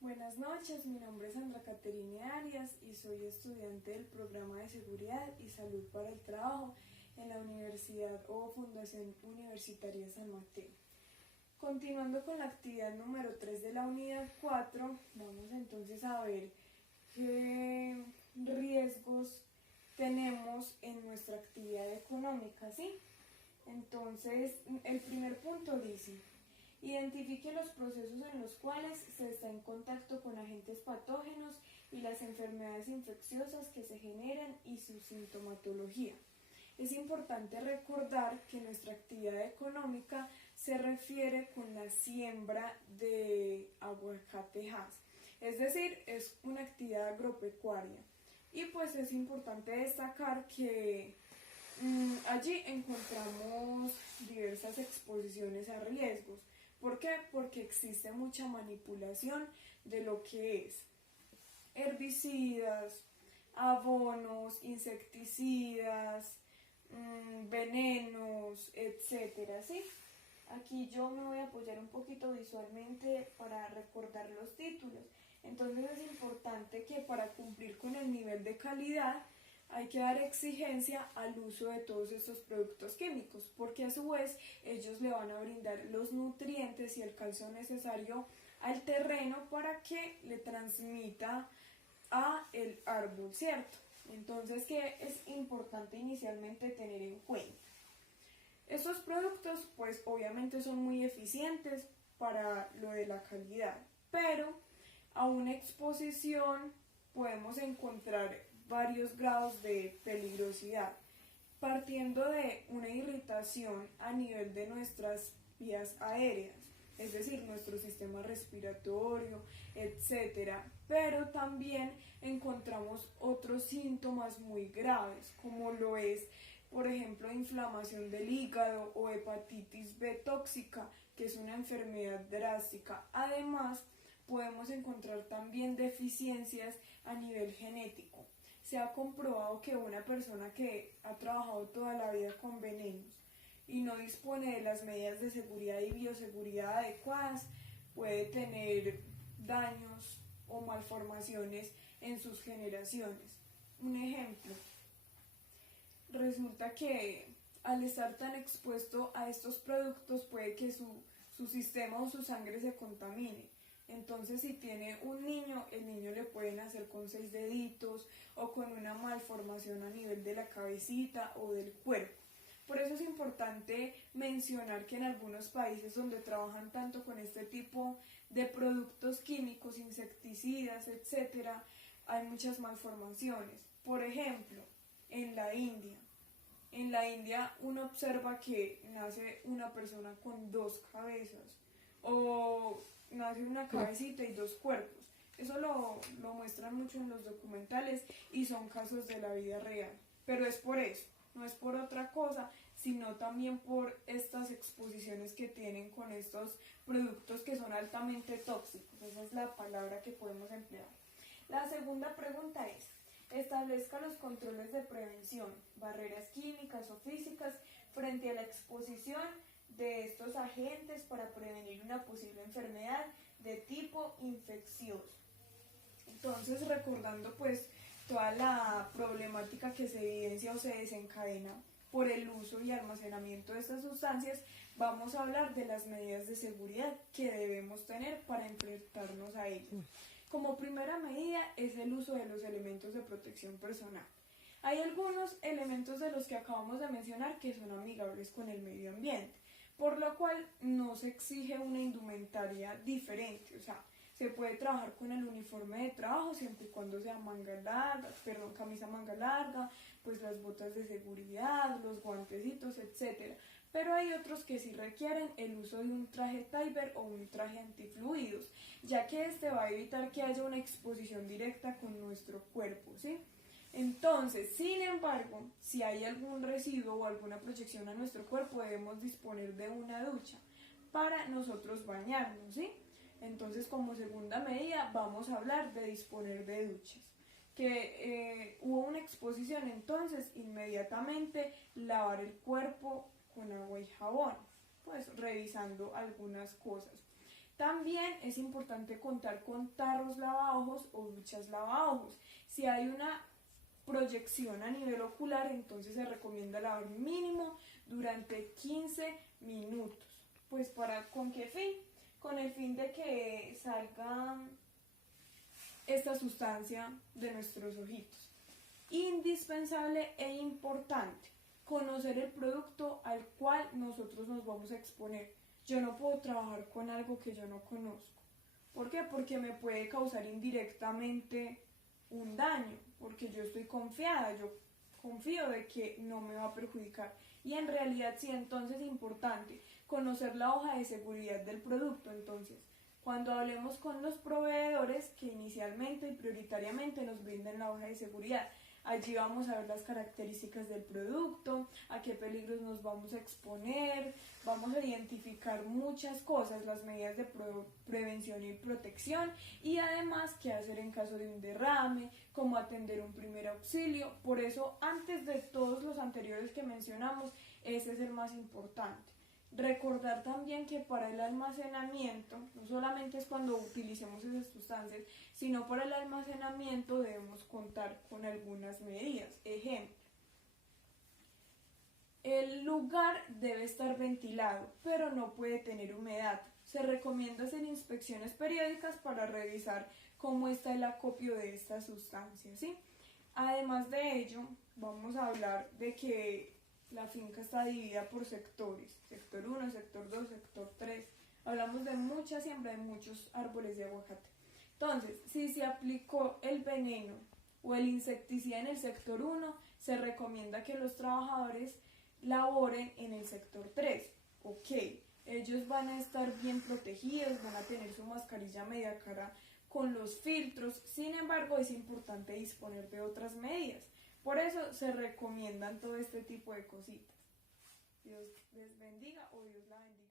Buenas noches, mi nombre es Sandra Caterine Arias y soy estudiante del programa de Seguridad y Salud para el Trabajo en la Universidad o Fundación Universitaria San Mateo. Continuando con la actividad número 3 de la unidad 4, vamos entonces a ver qué riesgos tenemos en nuestra actividad económica, ¿sí? Entonces, el primer punto dice: identifique los procesos en los cuales se está en contacto con agentes patógenos y las enfermedades infecciosas que se generan y su sintomatología. Es importante recordar que nuestra actividad económica se refiere con la siembra de aguacatejas, es decir, es una actividad agropecuaria. Y pues es importante destacar que allí encontramos diversas exposiciones a riesgos. ¿Por qué? Porque existe mucha manipulación de lo que es herbicidas, abonos, insecticidas, venenos, etcétera, ¿sí? Aquí yo me voy a apoyar un poquito visualmente para recordar los títulos. Entonces es importante que para cumplir con el nivel de calidad hay que dar exigencia al uso de todos estos productos químicos, porque a su vez ellos le van a brindar los nutrientes y el calcio necesario al terreno para que le transmita a el árbol, ¿cierto? Entonces, ¿qué es importante inicialmente tener en cuenta? Estos productos, pues obviamente son muy eficientes para lo de la calidad, pero a una exposición podemos encontrar varios grados de peligrosidad, partiendo de una irritación a nivel de nuestras vías aéreas, es decir, nuestro sistema respiratorio, etcétera. Pero también encontramos otros síntomas muy graves, como lo es, por ejemplo, inflamación del hígado o hepatitis B tóxica, que es una enfermedad drástica. Además, podemos encontrar también deficiencias a nivel genético. Se ha comprobado que una persona que ha trabajado toda la vida con venenos y no dispone de las medidas de seguridad y bioseguridad adecuadas puede tener daños o malformaciones en sus generaciones. Un ejemplo, resulta que al estar tan expuesto a estos productos puede que su sistema o su sangre se contamine. Entonces, si tiene un niño, el niño le puede nacer con 6 deditos o con una malformación a nivel de la cabecita o del cuerpo. Por eso es importante mencionar que en algunos países donde trabajan tanto con este tipo de productos químicos, insecticidas, etcétera, hay muchas malformaciones. Por ejemplo, en la India. En la India uno observa que nace una persona con 2 cabezas o nace una cabecita y 2 cuerpos. Eso lo muestran mucho en los documentales y son casos de la vida real. Pero es por eso, no es por otra cosa, sino también por estas exposiciones que tienen con estos productos que son altamente tóxicos. Esa es la palabra que podemos emplear. La segunda pregunta es: establezca los controles de prevención, barreras químicas o físicas frente a la exposición de estos agentes para prevenir una posible enfermedad de tipo infeccioso. Entonces, recordando pues toda la problemática que se evidencia o se desencadena por el uso y almacenamiento de estas sustancias, vamos a hablar de las medidas de seguridad que debemos tener para enfrentarnos a ello. Como primera medida es el uso de los elementos de protección personal. Hay algunos elementos de los que acabamos de mencionar que son amigables con el medio ambiente, por lo cual no se exige una indumentaria diferente, o sea, se puede trabajar con el uniforme de trabajo siempre y cuando sea camisa manga larga, pues las botas de seguridad, los guantecitos, etcétera. Pero hay otros que sí requieren el uso de un traje Tyvek o un traje antifluidos, ya que este va a evitar que haya una exposición directa con nuestro cuerpo, ¿sí? Entonces, sin embargo, si hay algún residuo o alguna proyección a nuestro cuerpo, debemos disponer de una ducha para nosotros bañarnos, ¿sí? Entonces, como segunda medida, vamos a hablar de disponer de duchas. Que hubo una exposición, entonces, inmediatamente lavar el cuerpo con agua y jabón, pues revisando algunas cosas. También es importante contar con tarros lavavajos o duchas lavavajos. Si hay una proyección a nivel ocular, entonces se recomienda lavar mínimo durante 15 minutos. Pues ¿con qué fin? Con el fin de que salga esta sustancia de nuestros ojitos. Indispensable e importante, conocer el producto al cual nosotros nos vamos a exponer. Yo no puedo trabajar con algo que yo no conozco. ¿Por qué? Porque me puede causar indirectamente un daño, porque yo estoy confiada, yo confío de que no me va a perjudicar. Y en realidad sí, entonces es importante conocer la hoja de seguridad del producto. Entonces, cuando hablemos con los proveedores, que inicialmente y prioritariamente nos brinden la hoja de seguridad, allí vamos a ver las características del producto, a qué peligros nos vamos a exponer, vamos a identificar muchas cosas, las medidas de prevención y protección, y además qué hacer en caso de un derrame, cómo atender un primer auxilio. Por eso, antes de todos los anteriores que mencionamos, ese es el más importante. Recordar también que para el almacenamiento, no solamente es cuando utilicemos esas sustancias, sino para el almacenamiento debemos contar con algunas medidas. Ejemplo, el lugar debe estar ventilado, pero no puede tener humedad. Se recomienda hacer inspecciones periódicas para revisar cómo está el acopio de esta sustancia, ¿sí? Además de ello, vamos a hablar de que la finca está dividida por sectores, sector 1, sector 2, sector 3. Hablamos de mucha siembra de muchos árboles de aguacate. Entonces, si se aplicó el veneno o el insecticida en el sector 1, se recomienda que los trabajadores laboren en el sector 3. Ok, ellos van a estar bien protegidos, van a tener su mascarilla media cara con los filtros. Sin embargo, es importante disponer de otras medidas. Por eso se recomiendan todo este tipo de cositas. Dios les bendiga o Dios la bendiga.